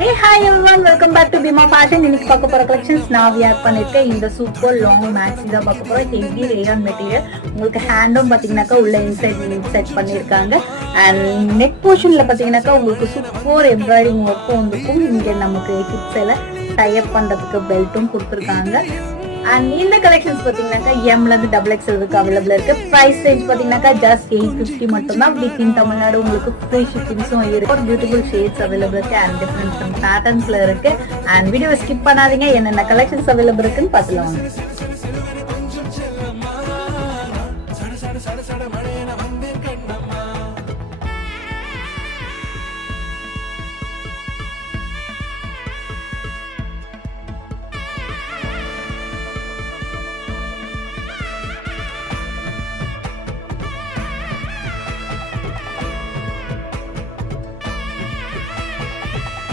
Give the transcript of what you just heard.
Hey, hi everyone, welcome back to Bima Fashion. இன்னைக்கு பார்க்க போற கலெக்ஷன்ஸ் நான் வியர் பண்ணிருக்கேன். இந்த சூப்பர் லாங் மேக்ஸி தான் பார்க்க போறோம். Heavy rayon material. உங்களுக்கு ஹேண்டும் பாத்தீங்கன்னாக்கா உள்ள இன்சைட் செட் பண்ணிருக்காங்க. அண்ட் நெக் போர்ஷன்ல பாத்தீங்கன்னாக்கா உங்களுக்கு சூப்பர் எம்ப்ராய்டிங் ஒர்க்கும் வந்துருக்கும். இங்க நமக்கு ஹிப்ஸ்ல டை அப் பண்றதுக்கு பெல்ட்டும் கொடுத்துருக்காங்க. அண்ட் இந்த கலெக்ஷன்ஸ் பாத்தீங்கன்னாக்கா எம்ல இருந்து XXL இருக்கு அவைலபிள் இருக்கு. பிரைஸ் ரேஞ்ச் பாத்தீங்கன்னாக்கா ஜஸ்ட் 850 மட்டும் தான். வித் இன் தமிழ்நாடு உங்களுக்கு ஃப்ரீ ஷிப்பிங்ஸும் இருக்கு. பியூட்டிஃபுல் ஷேட்ஸ் அவைலபிள் இருக்கு அண்ட் டிஃபரெண்ட் பேட்டர்ன்ஸ்ல இருக்கு. அண்ட் வீடியோ ஸ்கிப் பண்ணாதீங்க, என்னென்ன கலெக்ஷன்ஸ் அவைலபிள் இருக்குன்னு பார்த்துலாம்.